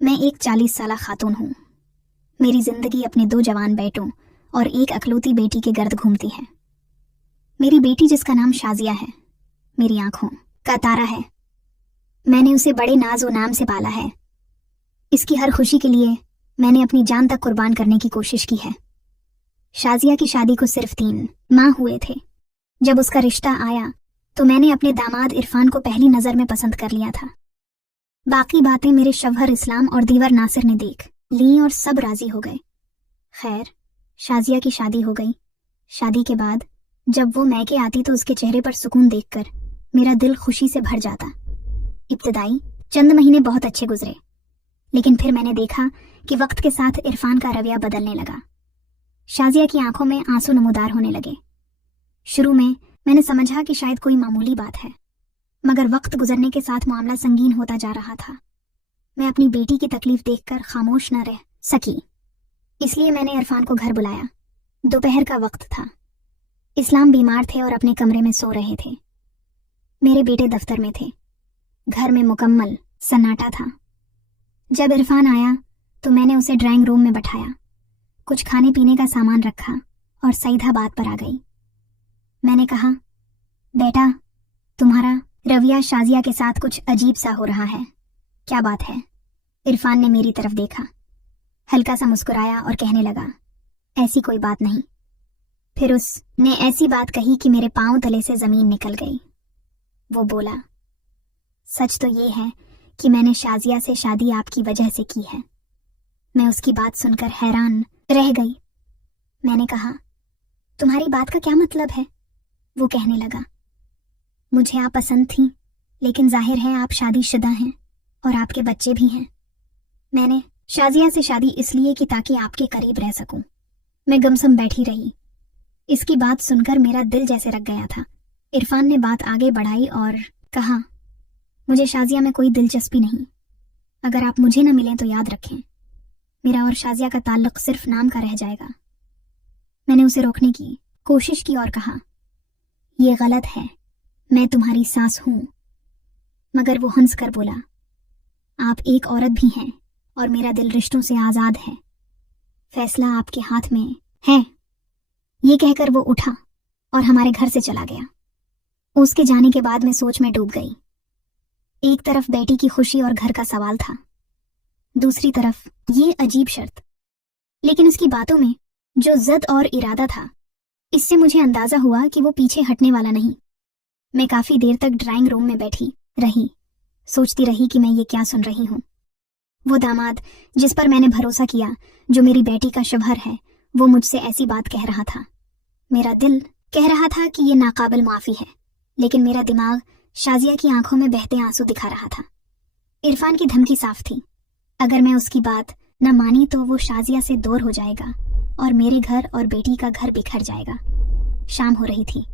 मैं एक 40 साला खातून हूँ। मेरी जिंदगी अपने 2 जवान बेटों और एक अकलौती बेटी के गर्द घूमती है। मेरी बेटी जिसका नाम शाजिया है, मेरी आंखों का तारा है। मैंने उसे बड़े नाज व नाम से पाला है। इसकी हर खुशी के लिए मैंने अपनी जान तक कुर्बान करने की कोशिश की है। शाजिया की शादी को सिर्फ 3 माह हुए थे। जब उसका रिश्ता आया तो मैंने अपने दामाद इरफान को पहली नजर में पसंद कर लिया था। बाकी बातें मेरे शवहर इस्लाम और दीवर नासिर ने देख ली और सब राजी हो गए। खैर, शाजिया की शादी हो गई। शादी के बाद जब वो मैके आती तो उसके चेहरे पर सुकून देखकर मेरा दिल खुशी से भर जाता। इब्तदाई चंद महीने बहुत अच्छे गुजरे, लेकिन फिर मैंने देखा कि वक्त के साथ इरफान का रवैया बदलने लगा। शाजिया की आंखों में आंसू नमूदार होने लगे। शुरू में मैंने समझा कि शायद कोई मामूली बात है, मगर वक्त गुजरने के साथ मामला संगीन होता जा रहा था। मैं अपनी बेटी की तकलीफ देखकर खामोश न रह सकी, इसलिए मैंने इरफान को घर बुलाया। दोपहर का वक्त था। इस्लाम बीमार थे और अपने कमरे में सो रहे थे। मेरे बेटे दफ्तर में थे। घर में मुकम्मल सन्नाटा था। जब इरफान आया तो मैंने उसे ड्राइंग रूम में बैठाया, कुछ खाने पीने का सामान रखा और सीधा बात पर आ गई। मैंने कहा, बेटा, तुम्हारा रवैया शाजिया के साथ कुछ अजीब सा हो रहा है, क्या बात है? इरफान ने मेरी तरफ देखा, हल्का सा मुस्कुराया और कहने लगा, ऐसी कोई बात नहीं। फिर उसने ऐसी बात कही कि मेरे पांव तले से जमीन निकल गई। वो बोला, सच तो ये है कि मैंने शाजिया से शादी आपकी वजह से की है। मैं उसकी बात सुनकर हैरान रह गई। मैंने कहा, तुम्हारी बात का क्या मतलब है? वो कहने लगा, मुझे आप पसंद थी, लेकिन जाहिर है आप शादीशुदा हैं और आपके बच्चे भी हैं। मैंने शाजिया से शादी इसलिए की ताकि आपके करीब रह सकूं। मैं गमसम बैठी रही। इसकी बात सुनकर मेरा दिल जैसे रख गया था। इरफान ने बात आगे बढ़ाई और कहा, मुझे शाजिया में कोई दिलचस्पी नहीं। अगर आप मुझे न मिलें तो याद रखें, मेरा और शाजिया का ताल्लुक सिर्फ नाम का रह जाएगा। मैंने उसे रोकने की कोशिश की और कहा, ये गलत है, मैं तुम्हारी सास हूं। मगर वो हंस कर बोला, आप एक औरत भी हैं और मेरा दिल रिश्तों से आजाद है। फैसला आपके हाथ में है। ये कहकर वो उठा और हमारे घर से चला गया। उसके जाने के बाद मैं सोच में डूब गई। एक तरफ बेटी की खुशी और घर का सवाल था, दूसरी तरफ ये अजीब शर्त। लेकिन उसकी बातों में जो जद और इरादा था, इससे मुझे अंदाजा हुआ कि वो पीछे हटने वाला नहीं। मैं काफी देर तक ड्राइंग रूम में बैठी रही, सोचती रही कि मैं ये क्या सुन रही हूँ। वो दामाद जिस पर मैंने भरोसा किया, जो मेरी बेटी का शवहर है, वो मुझसे ऐसी बात कह रहा था। मेरा दिल कह रहा था कि ये नाकाबिल माफी है, लेकिन मेरा दिमाग शाजिया की आंखों में बहते आंसू दिखा रहा था। इरफान की धमकी साफ थी, अगर मैं उसकी बात न मानी तो वो शाजिया से दूर हो जाएगा और मेरे घर और बेटी का घर बिखर जाएगा। शाम हो रही थी।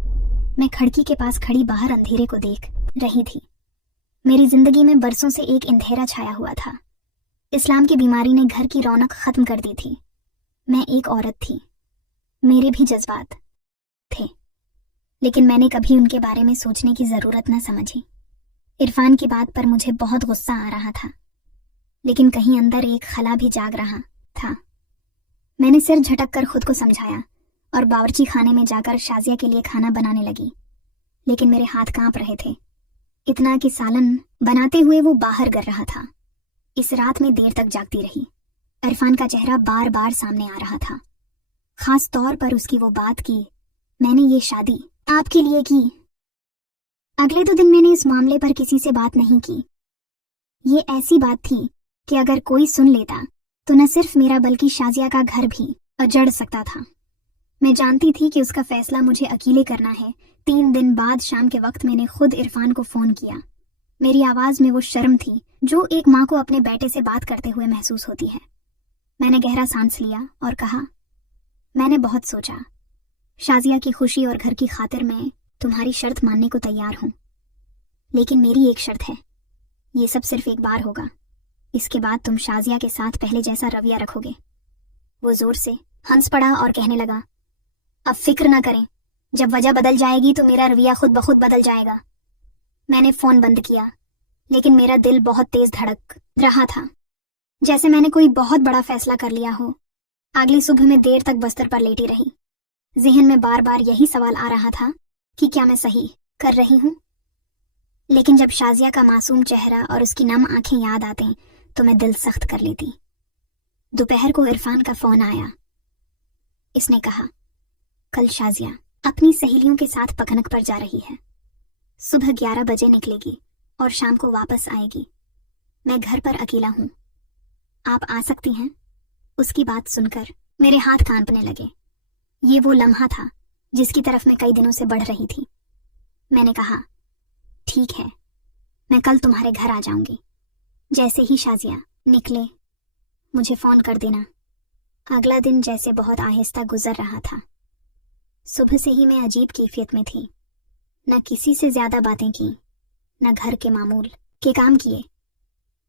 मैं खिड़की के पास खड़ी बाहर अंधेरे को देख रही थी। मेरी जिंदगी में बरसों से एक अंधेरा छाया हुआ था। इस्लाम की बीमारी ने घर की रौनक खत्म कर दी थी। मैं एक औरत थी, मेरे भी जज्बात थे, लेकिन मैंने कभी उनके बारे में सोचने की जरूरत न समझी। इरफान की बात पर मुझे बहुत गुस्सा आ रहा था, लेकिन कहीं अंदर एक खला भी जाग रहा था। मैंने सिर झटक कर खुद को समझाया और बावर्ची खाने में जाकर शाजिया के लिए खाना बनाने लगी, लेकिन मेरे हाथ कांप रहे थे। इतना कि सालन बनाते हुए वो बाहर गर रहा था। इस रात में देर तक जागती रही। इरफान का चेहरा बार बार सामने आ रहा था, खास तौर पर उसकी वो बात की, मैंने ये शादी आपके लिए की। अगले 2 दिन मैंने इस मामले पर किसी से बात नहीं की। ये ऐसी बात थी कि अगर कोई सुन लेता तो न सिर्फ मेरा बल्कि शाजिया का घर भी उजड़ सकता था। मैं जानती थी कि उसका फैसला मुझे अकेले करना है। 3 दिन बाद शाम के वक्त मैंने खुद इरफान को फोन किया। मेरी आवाज में वो शर्म थी जो एक माँ को अपने बेटे से बात करते हुए महसूस होती है। मैंने गहरा सांस लिया और कहा, मैंने बहुत सोचा। शाजिया की खुशी और घर की खातिर मैं तुम्हारी शर्त मानने को तैयार हूँ, लेकिन मेरी एक शर्त है। ये सब सिर्फ एक बार होगा। इसके बाद तुम शाजिया के साथ पहले जैसा रवैया रखोगे। वो जोर से हंस पड़ा और कहने लगा, अब फिक्र ना करें, जब वजह बदल जाएगी तो मेरा रवैया खुद ब खुद बदल जाएगा। मैंने फोन बंद किया, लेकिन मेरा दिल बहुत तेज धड़क रहा था। जैसे मैंने कोई बहुत बड़ा फैसला कर लिया हो। अगली सुबह मैं देर तक बिस्तर पर लेटी रही। जहन में बार बार यही सवाल आ रहा था कि क्या मैं सही कर रही हूँ। लेकिन जब शाजिया का मासूम चेहरा और उसकी नम आंखें याद आते तो मैं दिल सख्त कर लेती। दोपहर को इरफान का फोन आया। इसने कहा, कल शाजिया अपनी सहेलियों के साथ पकनक पर जा रही है। सुबह 11 बजे निकलेगी और शाम को वापस आएगी। मैं घर पर अकेला हूँ, आप आ सकती हैं? उसकी बात सुनकर मेरे हाथ कांपने लगे। ये वो लम्हा था जिसकी तरफ मैं कई दिनों से बढ़ रही थी। मैंने कहा, ठीक है, मैं कल तुम्हारे घर आ जाऊंगी। जैसे ही शाजिया निकले मुझे फोन कर देना। अगला दिन जैसे बहुत आहिस्ता गुजर रहा था। सुबह से ही मैं अजीब कैफियत में थी। न किसी से ज्यादा बातें की, न घर के मामूल के काम किए।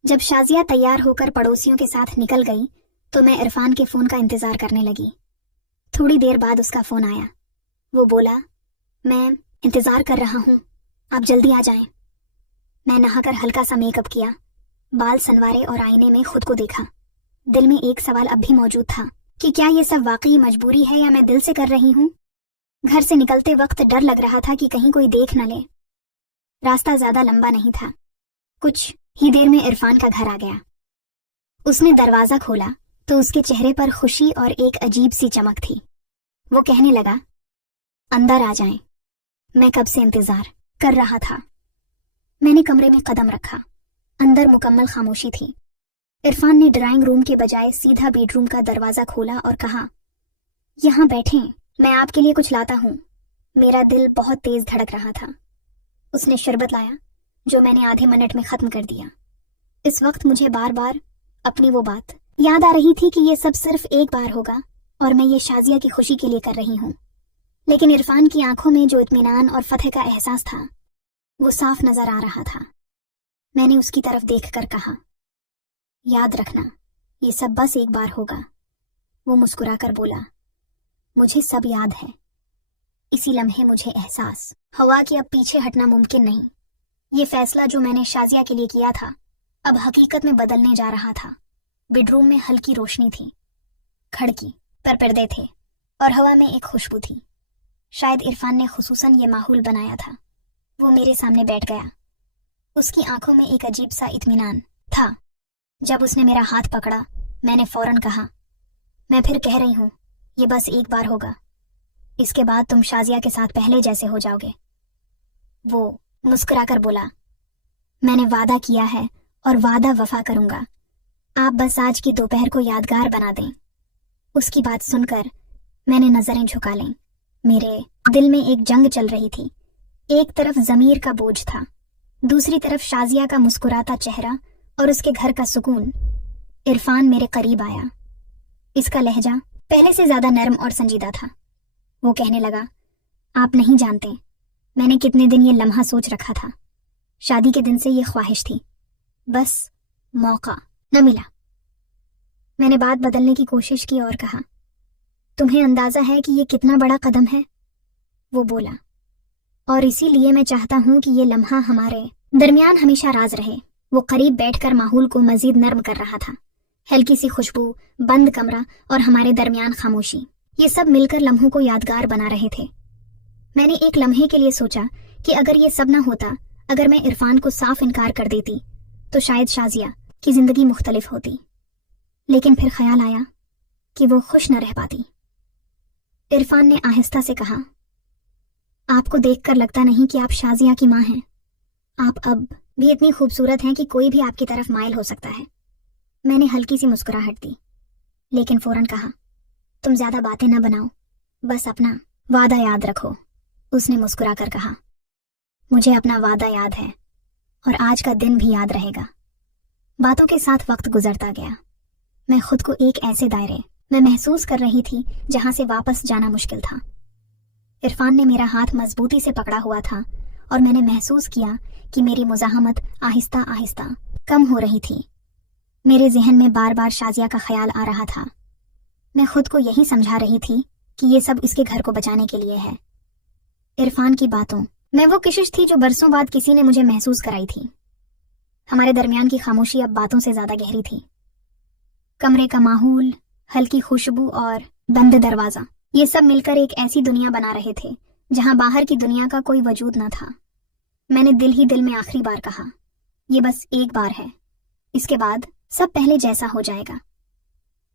जब शाजिया तैयार होकर पड़ोसियों के साथ निकल गई तो मैं इरफान के फोन का इंतजार करने लगी। थोड़ी देर बाद उसका फोन आया। वो बोला, मैं इंतजार कर रहा हूँ, आप जल्दी आ जाएं। मैं नहाकर हल्का सा मेकअप किया, बाल संवारे और आईने में खुद को देखा। दिल में एक सवाल अब भी मौजूद था कि क्या ये सब वाकई मजबूरी है या मैं दिल से कर रही हूँ। घर से निकलते वक्त डर लग रहा था कि कहीं कोई देख न ले। रास्ता ज्यादा लंबा नहीं था। कुछ ही देर में इरफान का घर आ गया। उसने दरवाजा खोला तो उसके चेहरे पर खुशी और एक अजीब सी चमक थी। वो कहने लगा, अंदर आ जाएं, मैं कब से इंतजार कर रहा था। मैंने कमरे में कदम रखा। अंदर मुकम्मल खामोशी थी। इरफान ने ड्राइंग रूम के बजाय सीधा बेडरूम का दरवाजा खोला और कहा, यहाँ बैठें, मैं आपके लिए कुछ लाता हूँ। मेरा दिल बहुत तेज धड़क रहा था। उसने शरबत लाया जो मैंने आधे मिनट में खत्म कर दिया। इस वक्त मुझे बार बार अपनी वो बात याद आ रही थी कि ये सब सिर्फ एक बार होगा और मैं ये शाजिया की खुशी के लिए कर रही हूँ। लेकिन इरफान की आंखों में जो इत्मीनान और फतह का एहसास था वो साफ नजर आ रहा था। मैंने उसकी तरफ देखकर कहा, याद रखना, ये सब बस एक बार होगा। वो मुस्कुराकर बोला, मुझे सब याद है। इसी लम्हे मुझे एहसास हुआ कि अब पीछे हटना मुमकिन नहीं। ये फैसला जो मैंने शाजिया के लिए किया था अब हकीकत में बदलने जा रहा था। बेडरूम में हल्की रोशनी थी, खिड़की पर पर्दे थे और हवा में एक खुशबू थी। शायद इरफान ने खुसूसन ये माहौल बनाया था। वो मेरे सामने बैठ गया। उसकी आंखों में एक अजीब सा इत्मीनान था। जब उसने मेरा हाथ पकड़ा मैंने फौरन कहा, मैं फिर कह रही हूँ, ये बस एक बार होगा। इसके बाद तुम शाजिया के साथ पहले जैसे हो जाओगे। वो मुस्कुराकर बोला, मैंने वादा किया है और वादा वफा करूंगा। आप बस आज की दोपहर को यादगार बना दें। उसकी बात सुनकर मैंने नजरें झुका लीं। मेरे दिल में एक जंग चल रही थी। एक तरफ जमीर का बोझ था, दूसरी तरफ शाजिया का मुस्कुराता चेहरा और उसके घर का सुकून। इरफान मेरे करीब आया। इसका लहजा पहले से ज्यादा नरम और संजीदा था। वो कहने लगा, आप नहीं जानते मैंने कितने दिन ये लम्हा सोच रखा था। शादी के दिन से ये ख्वाहिश थी, बस मौका न मिला। मैंने बात बदलने की कोशिश की और कहा, तुम्हें अंदाजा है कि ये कितना बड़ा कदम है? वो बोला, और इसीलिए मैं चाहता हूं कि ये लम्हा हमारे दरमियान हमेशा राज रहे। वो करीब बैठकर माहौल को मजीद नर्म कर रहा था। हल्की सी खुशबू, बंद कमरा और हमारे दरमियान खामोशी, ये सब मिलकर लम्हों को यादगार बना रहे थे। मैंने एक लम्हे के लिए सोचा कि अगर ये सब ना होता, अगर मैं इरफान को साफ इनकार कर देती तो शायद शाजिया की जिंदगी मुख्तलिफ होती। लेकिन फिर ख्याल आया कि वो खुश न रह पाती। इरफान ने आहिस्ता से कहा, आपको देखकर लगता नहीं कि आप शाजिया की माँ हैं। आप अब भी इतनी खूबसूरत हैं कि कोई भी आपकी तरफ माइल हो सकता है। मैंने हल्की सी मुस्कुराहट दी, लेकिन फौरन कहा, तुम ज्यादा बातें न बनाओ, बस अपना वादा याद रखो। उसने मुस्कुराकर कहा, मुझे अपना वादा याद है और आज का दिन भी याद रहेगा। बातों के साथ वक्त गुजरता गया। मैं खुद को एक ऐसे दायरे में महसूस कर रही थी जहां से वापस जाना मुश्किल था। इरफान ने मेरा हाथ मजबूती से पकड़ा हुआ था और मैंने महसूस किया कि मेरी मुज़ाहमत आहिस्ता आहिस्ता कम हो रही थी। मेरे जहन में बार बार शाजिया का ख्याल आ रहा था। मैं खुद को यही समझा रही थी कि ये सब इसके घर को बचाने के लिए है। इरफान की बातों में वो कशिश थी जो बरसों बाद किसी ने मुझे महसूस कराई थी। हमारे दरमियान की खामोशी अब बातों से ज्यादा गहरी थी। कमरे का माहौल, हल्की खुशबू और बंद दरवाजा, ये सब मिलकर एक ऐसी दुनिया बना रहे थे जहां बाहर की दुनिया का कोई वजूद न था। मैंने दिल ही दिल में आखिरी बार कहा, ये बस एक बार है, इसके बाद सब पहले जैसा हो जाएगा।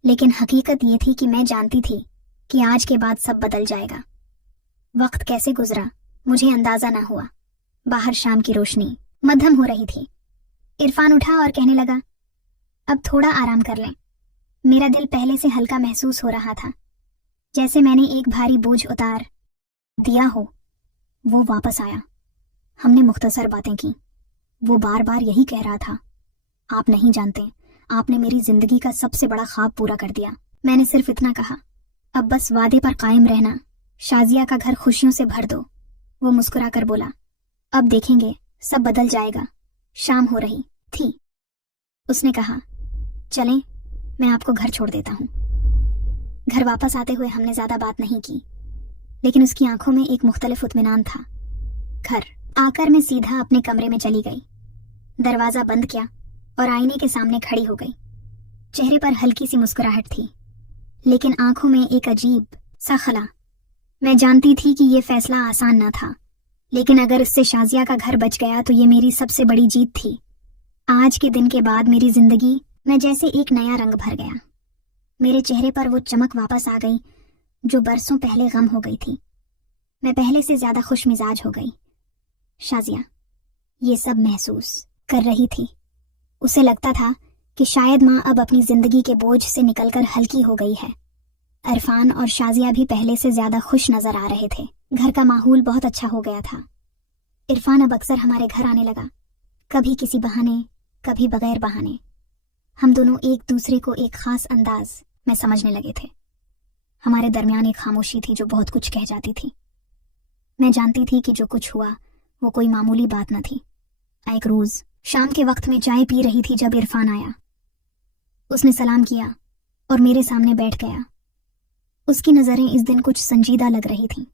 लेकिन हकीकत ये थी कि मैं जानती थी कि आज के बाद सब बदल जाएगा। वक्त कैसे गुजरा मुझे अंदाजा ना हुआ। बाहर शाम की रोशनी मध्यम हो रही थी। इरफान उठा और कहने लगा, अब थोड़ा आराम कर लें। मेरा दिल पहले से हल्का महसूस हो रहा था, जैसे मैंने एक भारी बोझ उतार दिया हो। वो वापस आया। हमने मुख्तसर बातें की। वो बार बार यही कह रहा था, आप नहीं जानते, आपने मेरी जिंदगी का सबसे बड़ा ख्वाब पूरा कर दिया। मैंने सिर्फ इतना कहा, अब बस वादे पर कायम रहना, शाजिया का घर खुशियों से भर दो। वो मुस्कुरा कर बोला, अब देखेंगे सब बदल जाएगा। शाम हो रही थी। उसने कहा, चलें, मैं आपको घर छोड़ देता हूँ। घर वापस आते हुए हमने ज्यादा बात नहीं की, लेकिन उसकी आंखों में एक मुख्तलिफ इत्मीनान था। घर आकर मैं सीधा अपने कमरे में चली गई, दरवाजा बंद किया और आईने के सामने खड़ी हो गई। चेहरे पर हल्की सी मुस्कुराहट थी, लेकिन आंखों में एक अजीब सा खला। मैं जानती थी कि यह फैसला आसान न था, लेकिन अगर उससे शाजिया का घर बच गया तो ये मेरी सबसे बड़ी जीत थी। आज के दिन के बाद मेरी जिंदगी में जैसे एक नया रंग भर गया। मेरे चेहरे पर वो चमक वापस आ गई जो बरसों पहले गम हो गई थी। मैं पहले से ज्यादा खुश मिजाज हो गई। शाजिया ये सब महसूस कर रही थी। उसे लगता था कि शायद माँ अब अपनी जिंदगी के बोझ से निकलकर हल्की हो गई है। इरफान और शाजिया भी पहले से ज्यादा खुश नजर आ रहे थे। घर का माहौल बहुत अच्छा हो गया था। इरफान अब अक्सर हमारे घर आने लगा, कभी किसी बहाने, कभी बगैर बहाने। हम दोनों एक दूसरे को एक खास अंदाज में समझने लगे थे। हमारे दरमियान एक खामोशी थी जो बहुत कुछ कह जाती थी। मैं जानती थी कि जो कुछ हुआ वो कोई मामूली बात न थी। एक रोज शाम के वक्त में चाय पी रही थी जब इरफान आया। उसने सलाम किया और मेरे सामने बैठ गया। उसकी नजरें इस दिन कुछ संजीदा लग रही थीं।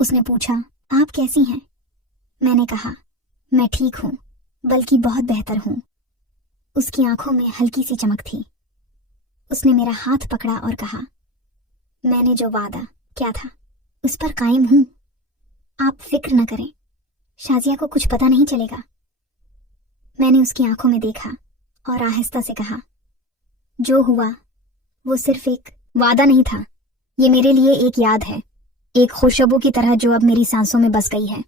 उसने पूछा, आप कैसी हैं? मैंने कहा, मैं ठीक हूं, बल्कि बहुत बेहतर हूं। उसकी आंखों में हल्की सी चमक थी। उसने मेरा हाथ पकड़ा और कहा, मैंने जो वादा किया था उस पर कायम हूं। आप फिक्र न करें, शाजिया को कुछ पता नहीं चलेगा। मैंने उसकी आंखों में देखा और आहिस्ता से कहा, जो हुआ वो सिर्फ एक वादा नहीं था, ये मेरे लिए एक याद है, एक खुशबू की तरह जो अब मेरी सांसों में बस गई है।